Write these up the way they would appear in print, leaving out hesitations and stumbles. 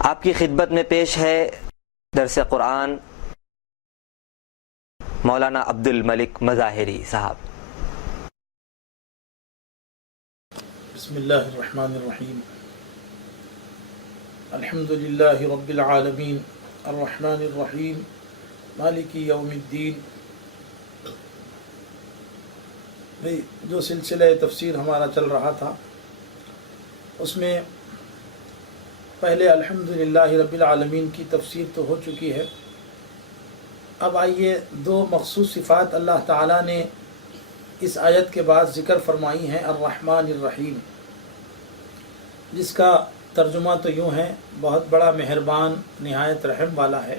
آپ کی خدمت میں پیش ہے درس قرآن مولانا عبد الملک مظاہری صاحب۔ بسم اللہ الرحمن الرحیم، الحمد للہ رب العالمین الرحمن الرحیم مالک یوم الدین۔ جو سلسلہ تفسیر ہمارا چل رہا تھا اس میں پہلے الحمد للہ رب العالمین کی تفسیر تو ہو چکی ہے۔ اب آئیے دو مخصوص صفات اللہ تعالیٰ نے اس آیت کے بعد ذکر فرمائی ہیں، الرحمن الرحیم، جس کا ترجمہ تو یوں ہے بہت بڑا مہربان نہایت رحم والا ہے۔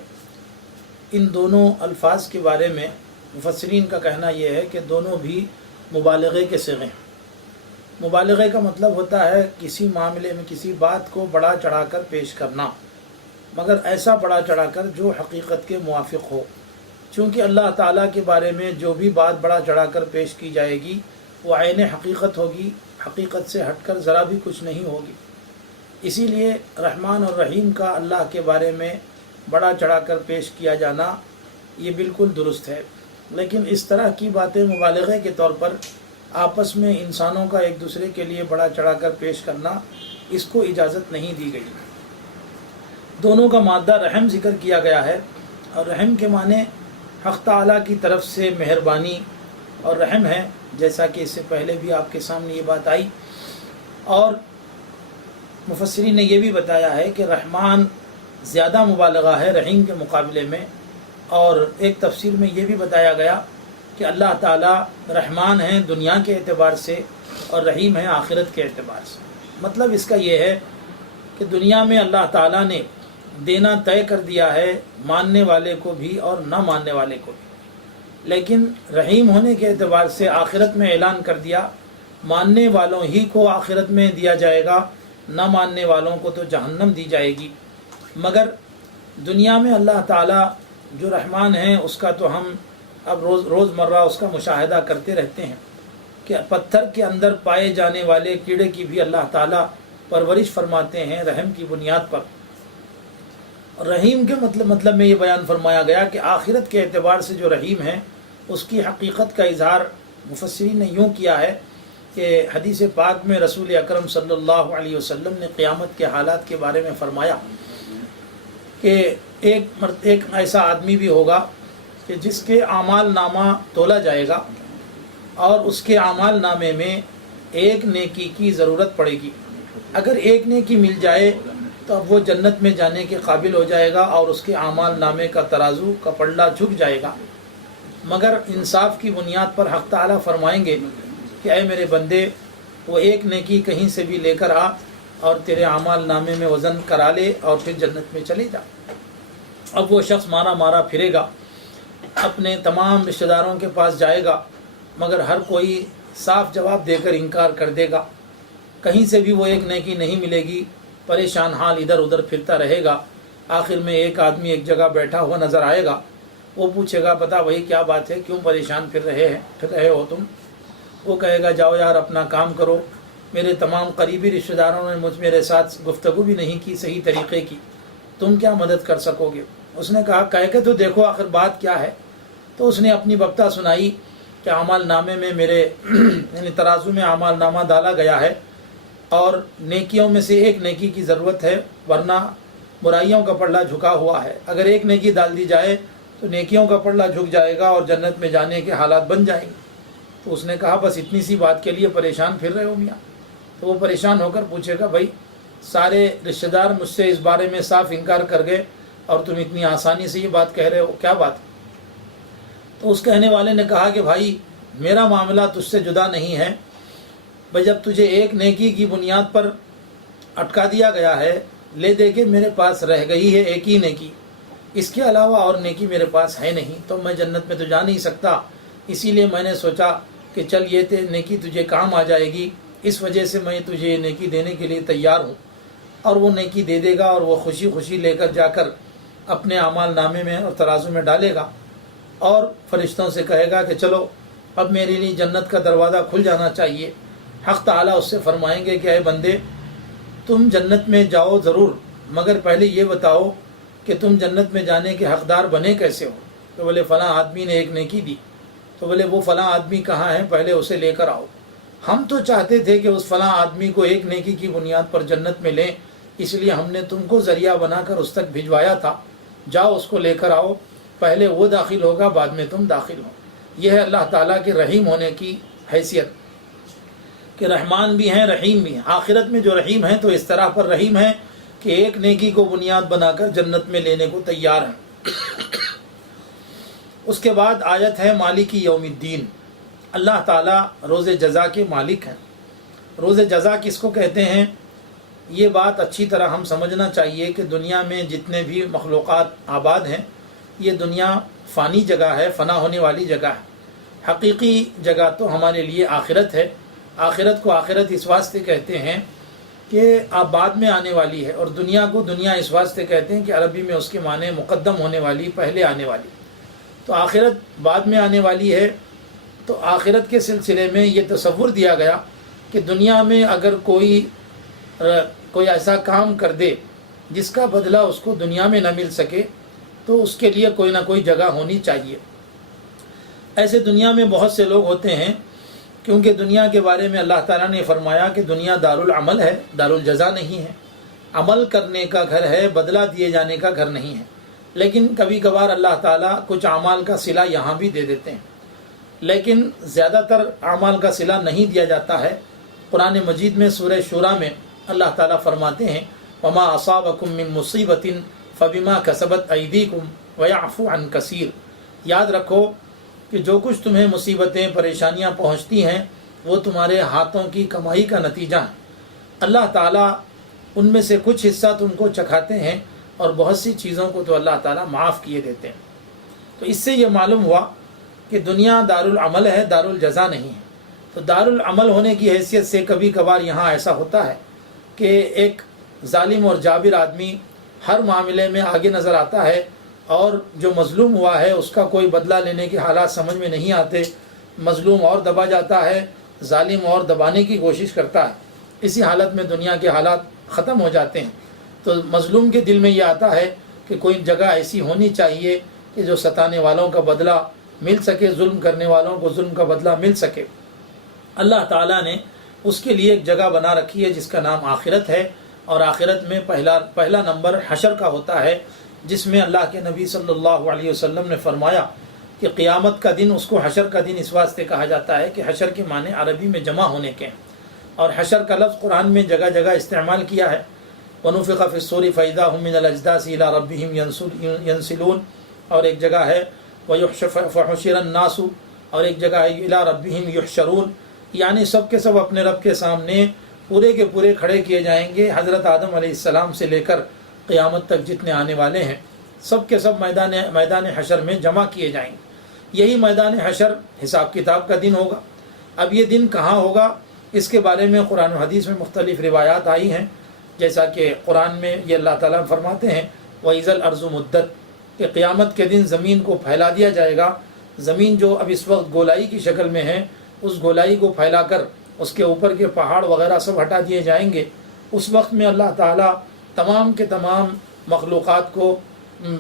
ان دونوں الفاظ کے بارے میں مفسرین کا کہنا یہ ہے کہ دونوں بھی مبالغے کے صیغے ہیں۔ مبالغے کا مطلب ہوتا ہے کسی معاملے میں کسی بات کو بڑا چڑھا کر پیش کرنا، مگر ایسا بڑا چڑھا کر جو حقیقت کے موافق ہو۔ چونکہ اللہ تعالیٰ کے بارے میں جو بھی بات بڑا چڑھا کر پیش کی جائے گی وہ عین حقیقت ہوگی، حقیقت سے ہٹ کر ذرا بھی کچھ نہیں ہوگی۔ اسی لیے رحمان اور رحیم کا اللہ کے بارے میں بڑا چڑھا کر پیش کیا جانا یہ بالکل درست ہے، لیکن اس طرح کی باتیں مبالغے کے طور پر آپس میں انسانوں کا ایک دوسرے کے لیے بڑا چڑھا کر پیش کرنا، اس کو اجازت نہیں دی گئی۔ دونوں کا مادہ رحم ذکر کیا گیا ہے، اور رحم کے معنی حق تعالیٰ کی طرف سے مہربانی اور رحم ہے، جیسا کہ اس سے پہلے بھی آپ کے سامنے یہ بات آئی۔ اور مفسرین نے یہ بھی بتایا ہے کہ رحمان زیادہ مبالغہ ہے رحیم کے مقابلے میں، اور ایک تفسیر میں یہ بھی بتایا گیا کہ اللہ تعالیٰ رحمان ہیں دنیا کے اعتبار سے اور رحیم ہیں آخرت کے اعتبار سے۔ مطلب اس کا یہ ہے کہ دنیا میں اللہ تعالیٰ نے دینا طے کر دیا ہے ماننے والے کو بھی اور نہ ماننے والے کو بھی، لیکن رحیم ہونے کے اعتبار سے آخرت میں اعلان کر دیا ماننے والوں ہی کو آخرت میں دیا جائے گا، نہ ماننے والوں کو تو جہنم دی جائے گی۔ مگر دنیا میں اللہ تعالیٰ جو رحمان ہیں اس کا تو ہم اب روز مرہ اس کا مشاہدہ کرتے رہتے ہیں کہ پتھر کے اندر پائے جانے والے کیڑے کی بھی اللہ تعالیٰ پرورش فرماتے ہیں رحم کی بنیاد پر۔ رحیم کے مطلب میں یہ بیان فرمایا گیا کہ آخرت کے اعتبار سے جو رحیم ہے اس کی حقیقت کا اظہار مفسرین نے یوں کیا ہے کہ حدیث پاک میں رسول اکرم صلی اللہ علیہ وسلم نے قیامت کے حالات کے بارے میں فرمایا کہ ایک ایسا آدمی بھی ہوگا کہ جس کے اعمال نامہ تولا جائے گا اور اس کے اعمال نامے میں ایک نیکی کی ضرورت پڑے گی۔ اگر ایک نیکی مل جائے تو اب وہ جنت میں جانے کے قابل ہو جائے گا اور اس کے اعمال نامے کا ترازو کا پلڑا جھک جائے گا۔ مگر انصاف کی بنیاد پر حق تعالیٰ فرمائیں گے کہ اے میرے بندے، وہ ایک نیکی کہیں سے بھی لے کر آ اور تیرے اعمال نامے میں وزن کرا لے اور پھر جنت میں چلے جا۔ اب وہ شخص مارا پھرے گا، اپنے تمام رشتہ داروں کے پاس جائے گا، مگر ہر کوئی صاف جواب دے کر انکار کر دے گا۔ کہیں سے بھی وہ ایک نیکی نہیں ملے گی، پریشان حال ادھر ادھر پھرتا رہے گا۔ آخر میں ایک آدمی ایک جگہ بیٹھا ہوا نظر آئے گا، وہ پوچھے گا بتا وہی کیا بات ہے، کیوں پریشان پھر رہے ہو تم؟ وہ کہے گا جاؤ یار اپنا کام کرو، میرے تمام قریبی رشتہ داروں نے میرے ساتھ گفتگو بھی نہیں کی صحیح طریقے کی، تم کیا مدد کر سکو گے؟ اس نے کہا کہہ کے تو دیکھو آخر بات کیا ہے۔ تو اس نے اپنی بکتا سنائی کہ اعمال نامے میں میرے یعنی ترازو میں اعمال نامہ ڈالا گیا ہے اور نیکیوں میں سے ایک نیکی کی ضرورت ہے، ورنہ برائیوں کا پلڑا جھکا ہوا ہے۔ اگر ایک نیکی ڈال دی جائے تو نیکیوں کا پلڑا جھک جائے گا اور جنت میں جانے کے حالات بن جائیں گے۔ تو اس نے کہا بس اتنی سی بات کے لیے پریشان پھر رہے ہو میاں؟ تو وہ پریشان ہو کر پوچھے گا بھائی سارے رشتہ دار مجھ سے اس بارے میں صاف انکار کر گئے اور تم اتنی آسانی سے یہ بات کہہ رہے ہو، کیا بات؟ تو اس کہنے والے نے کہا کہ بھائی میرا معاملہ تجھ سے جدا نہیں ہے، بھائی جب تجھے ایک نیکی کی بنیاد پر اٹکا دیا گیا ہے، لے دے کے میرے پاس رہ گئی ہے ایک ہی نیکی، اس کے علاوہ اور نیکی میرے پاس ہے نہیں، تو میں جنت میں تو جا نہیں سکتا، اسی لیے میں نے سوچا کہ چل یہ نیکی تجھے کام آ جائے گی، اس وجہ سے میں تجھے یہ نیکی دینے کے لیے تیار ہوں۔ اور وہ نیکی دے دے گا اور وہ خوشی خوشی لے کر جا کر اپنے اعمال نامے میں اور ترازو میں ڈالے گا اور فرشتوں سے کہے گا کہ چلو اب میرے لیے جنت کا دروازہ کھل جانا چاہیے۔ حق تعالیٰ اس سے فرمائیں گے کہ اے بندے تم جنت میں جاؤ ضرور، مگر پہلے یہ بتاؤ کہ تم جنت میں جانے کے حقدار بنے کیسے ہو؟ تو بولے فلاں آدمی نے ایک نیکی دی. تو بولے وہ فلاں آدمی کہاں ہے؟ پہلے اسے لے کر آؤ. ہم تو چاہتے تھے کہ اس فلاں آدمی کو ایک نیکی کی بنیاد پر جنت میں لیں، اس لیے ہم نے تم کو ذریعہ بنا کر اس تک بھجوایا تھا. جاؤ اس کو لے کر آؤ، پہلے وہ داخل ہوگا بعد میں تم داخل ہو. یہ ہے اللہ تعالیٰ کے رحیم ہونے کی حیثیت کہ رحمان بھی ہیں رحیم بھی ہیں. آخرت میں جو رحیم ہیں تو اس طرح پر رحیم ہیں کہ ایک نیکی کو بنیاد بنا کر جنت میں لینے کو تیار ہیں. اس کے بعد آیت ہے مالک یوم الدین. اللہ تعالیٰ روز جزا کے مالک ہیں. روز جزا کس کو کہتے ہیں؟ یہ بات اچھی طرح ہم سمجھنا چاہیے کہ دنیا میں جتنے بھی مخلوقات آباد ہیں یہ دنیا فانی جگہ ہے، فنا ہونے والی جگہ ہے. حقیقی جگہ تو ہمارے لیے آخرت ہے. آخرت کو آخرت اس واسطے کہتے ہیں کہ اب بعد میں آنے والی ہے، اور دنیا کو دنیا اس واسطے کہتے ہیں کہ عربی میں اس کے معنی مقدم ہونے والی، پہلے آنے والی. تو آخرت بعد میں آنے والی ہے. تو آخرت کے سلسلے میں یہ تصور دیا گیا کہ دنیا میں اگر کوئی ایسا کام کر دے جس کا بدلہ اس کو دنیا میں نہ مل سکے تو اس کے لیے کوئی نہ کوئی جگہ ہونی چاہیے. ایسے دنیا میں بہت سے لوگ ہوتے ہیں، کیونکہ دنیا کے بارے میں اللہ تعالیٰ نے فرمایا کہ دنیا دارالعمل ہے، دارالجزا نہیں ہے. عمل کرنے کا گھر ہے، بدلہ دیے جانے کا گھر نہیں ہے. لیکن کبھی کبھار اللہ تعالیٰ کچھ اعمال کا صلہ یہاں بھی دے دیتے ہیں، لیکن زیادہ تر اعمال کا صلہ نہیں دیا جاتا ہے. قرآن مجید میں سورہ شورى میں اللہ تعالیٰ فرماتے ہیں وما اصابکم من مصیبت فبما کسبت ایدیکم ویعفو عن کثیر. یاد رکھو کہ جو کچھ تمہیں مصیبتیں پریشانیاں پہنچتی ہیں وہ تمہارے ہاتھوں کی کمائی کا نتیجہ ہے. اللہ تعالیٰ ان میں سے کچھ حصہ تم کو چکھاتے ہیں اور بہت سی چیزوں کو تو اللہ تعالیٰ معاف کیے دیتے ہیں. تو اس سے یہ معلوم ہوا کہ دنیا دارالعمل ہے، دارالجزا نہیں ہے. تو دارالعمل ہونے کی حیثیت سے کبھی کبھار یہاں ایسا ہوتا ہے کہ ایک ظالم اور جابر آدمی ہر معاملے میں آگے نظر آتا ہے، اور جو مظلوم ہوا ہے اس کا کوئی بدلہ لینے کے حالات سمجھ میں نہیں آتے. مظلوم اور دبا جاتا ہے، ظالم اور دبانے کی کوشش کرتا ہے. اسی حالت میں دنیا کے حالات ختم ہو جاتے ہیں. تو مظلوم کے دل میں یہ آتا ہے کہ کوئی جگہ ایسی ہونی چاہیے کہ جو ستانے والوں کا بدلہ مل سکے، ظلم کرنے والوں کو ظلم کا بدلہ مل سکے. اللہ تعالیٰ نے اس کے لیے ایک جگہ بنا رکھی ہے جس کا نام آخرت ہے. اور آخرت میں پہلا نمبر حشر کا ہوتا ہے، جس میں اللہ کے نبی صلی اللہ علیہ وسلم نے فرمایا کہ قیامت کا دن، اس کو حشر کا دن اس واسطے کہا جاتا ہے کہ حشر کے معنی عربی میں جمع ہونے کے ہیں. اور حشر کا لفظ قرآن میں جگہ جگہ استعمال کیا ہے. وَنُفِخَ فِي الصُّورِ فَإِذَا هُم مِّنَ الْأَجْدَاثِ إِلَىٰ رَبِّهِمْ يَنْسِلُونَ، اور ایک جگہ ہے فَحُشِرَ النَّاسُ، اور ایک جگہ ہے إِلَىٰ رَبِّهِمْ يُحْشَرُونَ. یعنی سب کے سب اپنے رب کے سامنے پورے کے پورے کھڑے کیے جائیں گے. حضرت آدم علیہ السلام سے لے کر قیامت تک جتنے آنے والے ہیں سب کے سب میدان حشر میں جمع کیے جائیں گے. یہی میدان حشر حساب کتاب کا دن ہوگا. اب یہ دن کہاں ہوگا اس کے بارے میں قرآن و حدیث میں مختلف روایات آئی ہیں. جیسا کہ قرآن میں یہ اللہ تعالیٰ فرماتے ہیں وَإِذَا الْأَرْضُ مُدَّتْ، کہ قیامت کے دن زمین کو پھیلا دیا جائے گا. زمین جو اب اس وقت گولائی کی شکل میں ہے، اس گولائی کو پھیلا کر اس کے اوپر کے پہاڑ وغیرہ سب ہٹا دیے جائیں گے. اس وقت میں اللہ تعالیٰ تمام کے تمام مخلوقات کو،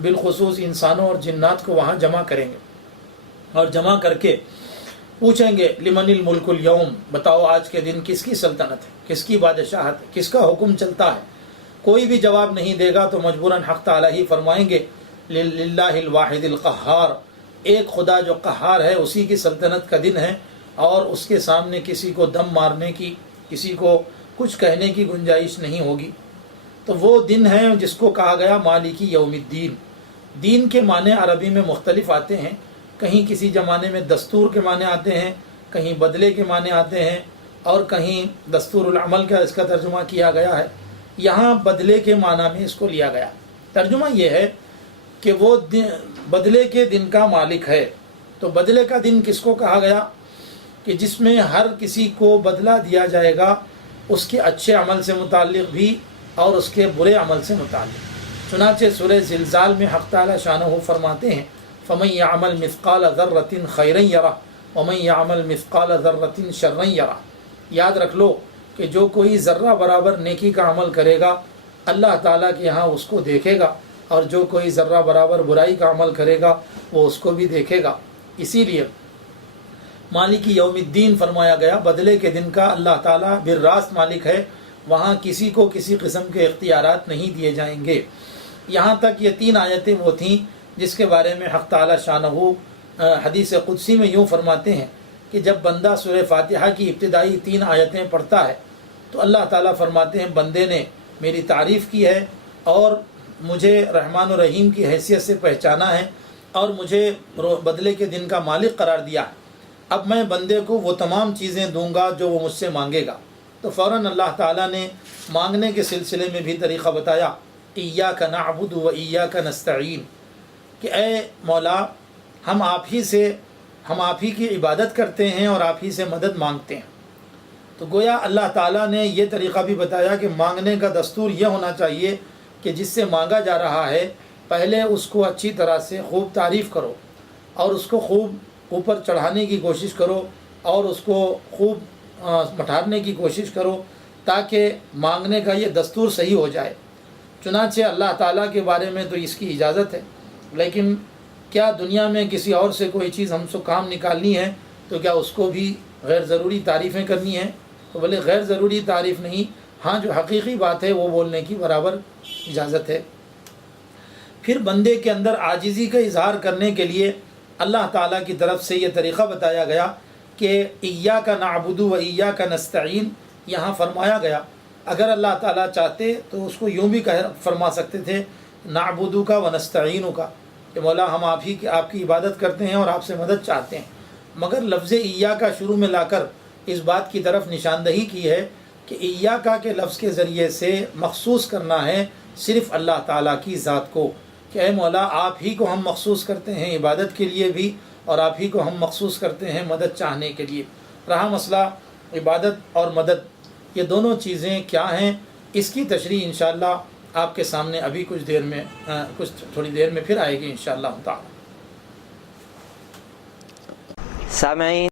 بالخصوص انسانوں اور جنات کو وہاں جمع کریں گے، اور جمع کر کے پوچھیں گے لمن الملک اليوم، بتاؤ آج کے دن کس کی سلطنت ہے، کس کی بادشاہت ہے، کس کا حکم چلتا ہے. کوئی بھی جواب نہیں دے گا تو مجبوراً حق تعالیٰ ہی فرمائیں گے للہ الواحد القہار، ایک خدا جو قہار ہے اسی کی سلطنت کا دن ہے، اور اس کے سامنے کسی کو دم مارنے کی، کسی کو کچھ کہنے کی گنجائش نہیں ہوگی. تو وہ دن ہے جس کو کہا گیا مالک یوم الدین. دین کے معنی عربی میں مختلف آتے ہیں. کہیں کسی زمانے میں دستور کے معنی آتے ہیں، کہیں بدلے کے معنی آتے ہیں، اور کہیں دستور العمل کا اس کا ترجمہ کیا گیا ہے. یہاں بدلے کے معنی میں اس کو لیا گیا. ترجمہ یہ ہے کہ وہ بدلے کے دن کا مالک ہے. تو بدلے کا دن کس کو کہا گیا؟ کہ جس میں ہر کسی کو بدلہ دیا جائے گا اس کے اچھے عمل سے متعلق بھی اور اس کے برے عمل سے متعلق. چنانچہ سورہ زلزال میں حق تعالی شانہ فرماتے ہیں فَمَن يَعْمَلْ مِثْقَالَ ذَرَّةٍ خَيْرًا يَرَهُ وَمَن يَعْمَلْ مِثْقَالَ ذَرَّةٍ شَرًّا يَرَهُ. یاد رکھ لو کہ جو کوئی ذرہ برابر نیکی کا عمل کرے گا اللہ تعالیٰ کے یہاں اس کو دیکھے گا، اور جو کوئی ذرہ برابر برائی کا عمل کرے گا وہ اس کو بھی دیکھے گا۔ اسی لیے مالک یوم الدین فرمایا گیا، بدلے کے دن کا اللہ تعالیٰ بالراست مالک ہے، وہاں کسی کو کسی قسم کے اختیارات نہیں دیے جائیں گے۔ یہاں تک یہ 3 آیتیں وہ تھیں جس کے بارے میں حق تعالیٰ شانہ حدیث قدسی میں یوں فرماتے ہیں کہ جب بندہ سورہ فاتحہ کی ابتدائی 3 آیتیں پڑھتا ہے تو اللہ تعالیٰ فرماتے ہیں بندے نے میری تعریف کی ہے اور مجھے رحمان و رحیم کی حیثیت سے پہچانا ہے اور مجھے بدلے کے دن کا مالک قرار دیا ہے، اب میں بندے کو وہ تمام چیزیں دوں گا جو وہ مجھ سے مانگے گا۔ تو فوراً اللہ تعالیٰ نے مانگنے کے سلسلے میں بھی طریقہ بتایا، ایاک نعبد و ایاک نستعین، کہ اے مولا ہم آپ ہی کی عبادت کرتے ہیں اور آپ ہی سے مدد مانگتے ہیں۔ تو گویا اللہ تعالیٰ نے یہ طریقہ بھی بتایا کہ مانگنے کا دستور یہ ہونا چاہیے کہ جس سے مانگا جا رہا ہے پہلے اس کو اچھی طرح سے خوب تعریف کرو اور اس کو خوب اوپر چڑھانے کی کوشش کرو اور اس کو خوب مٹھارنے کی کوشش کرو تاکہ مانگنے کا یہ دستور صحیح ہو جائے۔ چنانچہ اللہ تعالیٰ کے بارے میں تو اس کی اجازت ہے، لیکن کیا دنیا میں کسی اور سے کوئی چیز ہم سے کام نکالنی ہے تو کیا اس کو بھی غیر ضروری تعریفیں کرنی ہیں؟ تو بھلے غیر ضروری تعریف نہیں، ہاں جو حقیقی بات ہے وہ بولنے کی برابر اجازت ہے۔ پھر بندے کے اندر عاجزی کا اظہار کرنے کے لیے اللہ تعالیٰ کی طرف سے یہ طریقہ بتایا گیا کہ ایاک نعبد و ایاک نستعین یہاں فرمایا گیا۔ اگر اللہ تعالیٰ چاہتے تو اس کو یوں بھی فرما سکتے تھے نعبدو کا و نستعینو کا، کہ مولا ہم آپ کی عبادت کرتے ہیں اور آپ سے مدد چاہتے ہیں، مگر لفظ ایاک شروع میں لا کر اس بات کی طرف نشاندہی کی ہے کہ ایاک کے لفظ کے ذریعے سے مخصوص کرنا ہے صرف اللہ تعالیٰ کی ذات کو، کہ اے مولا آپ ہی کو ہم مخصوص کرتے ہیں عبادت کے لیے بھی اور آپ ہی کو ہم مخصوص کرتے ہیں مدد چاہنے کے لیے۔ رہا مسئلہ عبادت اور مدد، یہ دونوں چیزیں کیا ہیں، اس کی تشریح انشاءاللہ آپ کے سامنے ابھی تھوڑی دیر میں پھر آئے گی انشاءاللہ تعالی۔ سامعین